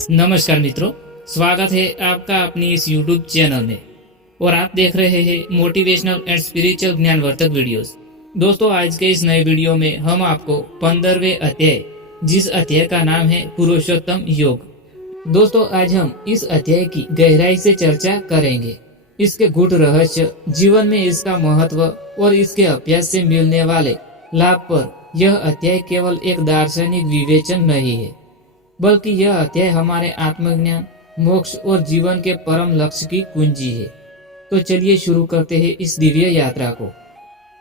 नमस्कार मित्रों, स्वागत है आपका अपनी इस YouTube चैनल में। और आप देख रहे हैं मोटिवेशनल एंड स्पिरिचुअल ज्ञानवर्धक वीडियोस। दोस्तों, आज के इस नए वीडियो में हम आपको 15वें अध्याय, जिस अध्याय का नाम है पुरुषोत्तम योग। दोस्तों, आज हम इस अध्याय की गहराई से चर्चा करेंगे। इसके गूढ़ रहस्य, जीवन में इसका महत्व और इसके अभ्यास से मिलने वाले लाभ पर यह अध्याय केवल एक दार्शनिक विवेचन नहीं है, बल्कि यह अध्याय हमारे आत्मज्ञान, मोक्ष और जीवन के परम लक्ष्य की कुंजी है। तो चलिए शुरू करते हैं इस दिव्य यात्रा को।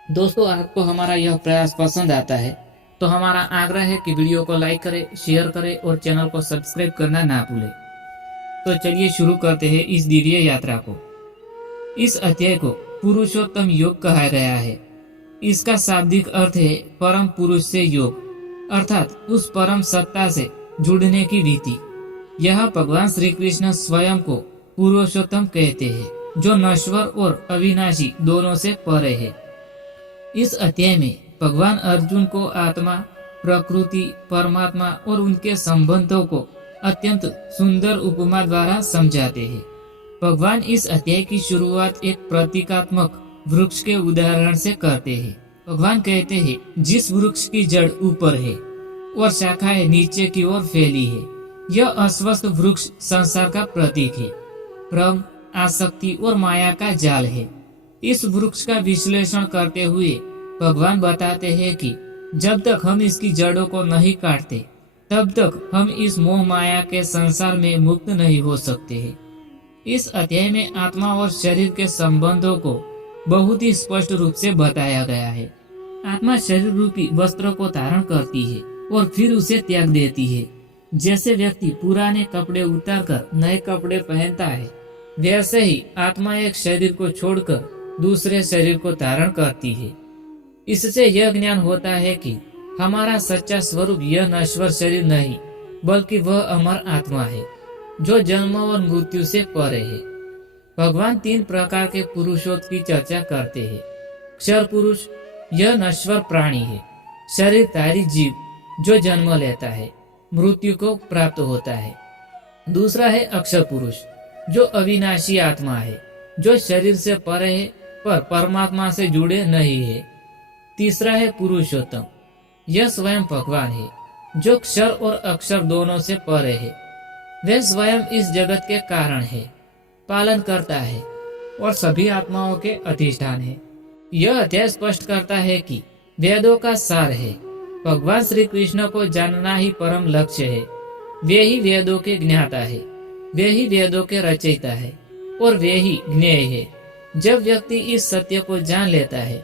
दोस्तों, आपको हमारा यह प्रयास पसंद आता है तो हमारा आग्रह है कि वीडियो को लाइक करें, शेयर करें और चैनल को सब्सक्राइब करना ना भूलें। तो चलिए शुरू करते हैं इस दिव्य यात्रा को। इस अध्याय को पुरुषोत्तम योग कहा गया है। इसका शाब्दिक अर्थ है परम पुरुष से योग, अर्थात उस परम सत्ता से जुड़ने की रीति। यह भगवान श्री कृष्ण स्वयं को पुरुषोत्तम कहते हैं, जो नश्वर और अविनाशी दोनों से परे है। इस अध्याय में भगवान अर्जुन को आत्मा, प्रकृति, परमात्मा और उनके संबंधों को अत्यंत सुंदर उपमा द्वारा समझाते हैं। भगवान इस अध्याय की शुरुआत एक प्रतीकात्मक वृक्ष के उदाहरण से करते हैं। भगवान कहते हैं, जिस वृक्ष की जड़ ऊपर है और शाखाएं नीचे की ओर फैली है, यह अस्वस्थ वृक्ष संसार का प्रतीक है, भ्रम, आसक्ति और माया का जाल है। इस वृक्ष का विश्लेषण करते हुए भगवान बताते हैं कि जब तक हम इसकी जड़ों को नहीं काटते, तब तक हम इस मोह माया के संसार में मुक्त नहीं हो सकते हैं। इस अध्याय में आत्मा और शरीर के संबंधों को बहुत ही स्पष्ट रूप से बताया गया है। आत्मा शरीर रूपी वस्त्र को धारण करती है और फिर उसे त्याग देती है। जैसे व्यक्ति पुराने कपड़े उतारकर नए कपड़े पहनता है, वैसे ही आत्मा एक शरीर को छोड़कर दूसरे शरीर को धारण करती है। इससे यह ज्ञान होता है कि हमारा सच्चा स्वरूप यह नश्वर शरीर नहीं, बल्कि वह अमर आत्मा है, जो जन्म और मृत्यु से परे है। भगवान 3 प्रकार के पुरुषोत्तम की चर्चा करते हैं। क्षर पुरुष, यह नश्वर प्राणी है, शरीरधारी जीव जो जन्म लेता है, मृत्यु को प्राप्त होता है। दूसरा है अक्षर पुरुष, जो अविनाशी आत्मा है, जो शरीर से परे है पर परमात्मा से जुड़े नहीं है। तीसरा है पुरुषोत्तम, यह स्वयं भगवान है, जो क्षर और अक्षर दोनों से परे है। वह स्वयं इस जगत के कारण है, पालन करता है और सभी आत्माओं के अधिष्ठान है। यह अध्याय स्पष्ट करता है कि वेदों का सार है। भगवान श्री कृष्ण को जानना ही परम लक्ष्य है। वे ही वेदों के ज्ञाता है, वे ही वेदों के रचयिता है और वे ही ज्ञेय है। जब व्यक्ति इस सत्य को जान लेता है,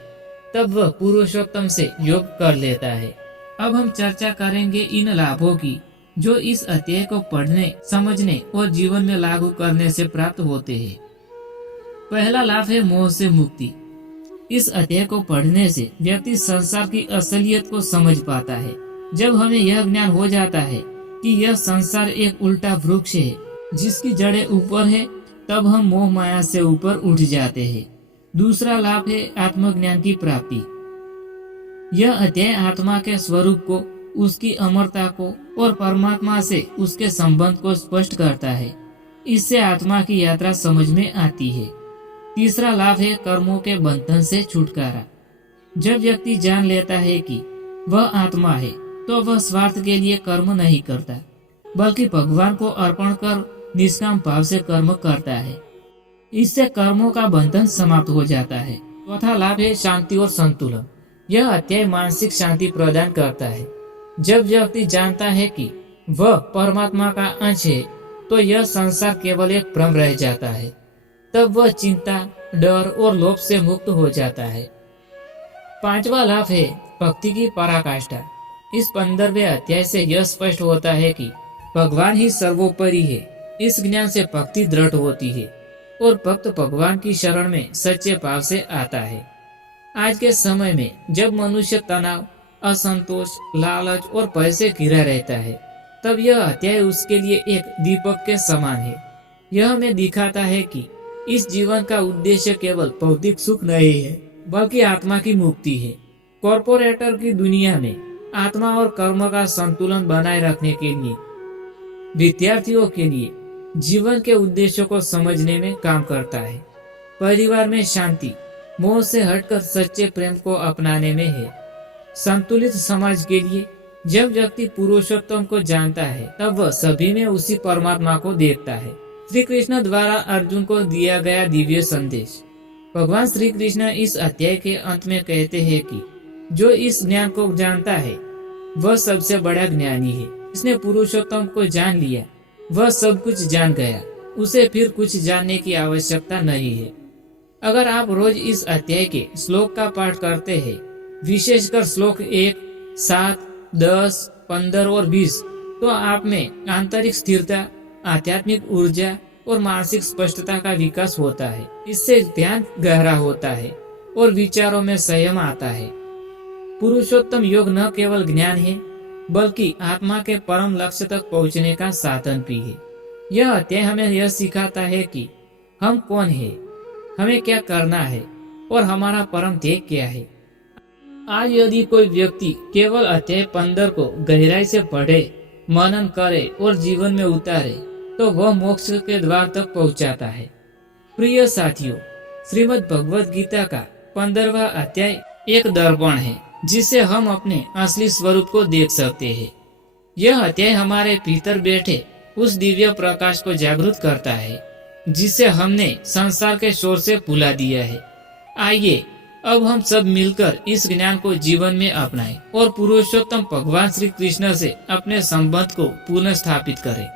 तब वह पुरुषोत्तम से योग कर लेता है। अब हम चर्चा करेंगे इन लाभों की, जो इस अध्याय को पढ़ने, समझने और जीवन में लागू करने से प्राप्त होते हैं। पहला लाभ है मोह से मुक्ति। इस अध्याय को पढ़ने से व्यक्ति संसार की असलियत को समझ पाता है। जब हमें यह ज्ञान हो जाता है कि यह संसार एक उल्टा वृक्ष है जिसकी जड़ें ऊपर है, तब हम मोह माया से ऊपर उठ जाते हैं। दूसरा लाभ है आत्मज्ञान की प्राप्ति। यह अध्याय आत्मा के स्वरूप को, उसकी अमरता को और परमात्मा से उसके संबंध को स्पष्ट करता है। इससे आत्मा की यात्रा समझ में आती है। तीसरा लाभ है कर्मों के बंधन से छुटकारा। जब व्यक्ति जान लेता है कि वह आत्मा है, तो वह स्वार्थ के लिए कर्म नहीं करता, बल्कि भगवान को अर्पण कर निष्काम भाव से कर्म करता है। इससे कर्मों का बंधन समाप्त हो जाता है। चौथा लाभ है शांति और संतुलन। यह अध्याय मानसिक शांति प्रदान करता है। जब व्यक्ति जानता है कि वह परमात्मा का अंश है, तो यह संसार केवल एक भ्रम रह जाता है। तब वह चिंता, डर और लोभ से मुक्त हो जाता है। पांचवा लाभ है भक्ति की पराकाष्ठा। इस 15वें अध्याय से यह स्पष्ट होता है कि भगवान ही सर्वोपरि है। इस ज्ञान से भक्ति दृढ़ होती है और भक्त भगवान की शरण में सच्चे भाव से आता है। आज के समय में जब मनुष्य तनाव, असंतोष, लालच और भय से घिरा रहता है, तब यह अध्याय उसके लिए एक दीपक के समान है। यह हमें दिखाता है कि इस जीवन का उद्देश्य केवल भौतिक सुख नहीं है, बल्कि आत्मा की मुक्ति है। कॉर्पोरेटर की दुनिया में आत्मा और कर्म का संतुलन बनाए रखने के लिए विद्यार्थियों के लिए जीवन के उद्देश्यों को समझने में काम करता है। परिवार में शांति मोह से हटकर सच्चे प्रेम को अपनाने में है। संतुलित समाज के लिए जब व्यक्ति पुरुषोत्तम को जानता है तब वह सभी में उसी परमात्मा को देखता है। श्री कृष्ण द्वारा अर्जुन को दिया गया दिव्य संदेश। भगवान श्री कृष्ण इस अध्याय के अंत में कहते हैं कि जो इस ज्ञान को जानता है वह सबसे बड़ा ज्ञानी है। इसने पुरुषोत्तम को जान लिया, वह सब कुछ जान गया, उसे फिर कुछ जानने की आवश्यकता नहीं है। अगर आप रोज इस अध्याय के श्लोक का पाठ करते हैं, विशेषकर श्लोक 1, 7, 10, 15 और 20, तो आप में आंतरिक स्थिरता, आध्यात्मिक ऊर्जा और मानसिक स्पष्टता का विकास होता है। इससे ध्यान गहरा होता है और विचारों में संयम आता है। पुरुषोत्तम योग न केवल ज्ञान है बल्कि आत्मा के परम लक्ष्य तक पहुंचने का साधन भी है। यह अध्याय हमें यह सिखाता है कि हम कौन है, हमें क्या करना है और हमारा परम ध्येय क्या है। आज यदि कोई व्यक्ति केवल अध्याय 15 को गहराई से पढ़े, मनन करे और जीवन में उतारे तो वह मोक्ष के द्वार तक पहुंचाता है। प्रिय साथियों, श्रीमद् भगवद गीता का 15वां अध्याय एक दर्पण है जिससे हम अपने असली स्वरूप को देख सकते हैं। यह अध्याय हमारे भीतर बैठे उस दिव्य प्रकाश को जागृत करता है जिसे हमने संसार के शोर से भुला दिया है। आइए अब हम सब मिलकर इस ज्ञान को जीवन में अपनाएं और पुरुषोत्तम भगवान श्री कृष्ण से अपने संबंध को पुनः स्थापित करें।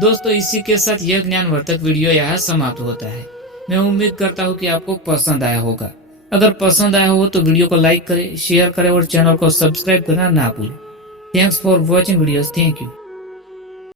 दोस्तों, इसी के साथ यह ज्ञानवर्धक वीडियो यहाँ समाप्त होता है। मैं उम्मीद करता हूँ कि आपको पसंद आया होगा। अगर पसंद आया हो तो वीडियो को लाइक करें, शेयर करें और चैनल को सब्सक्राइब करना ना भूलें। Thanks for watching videos. Thank you.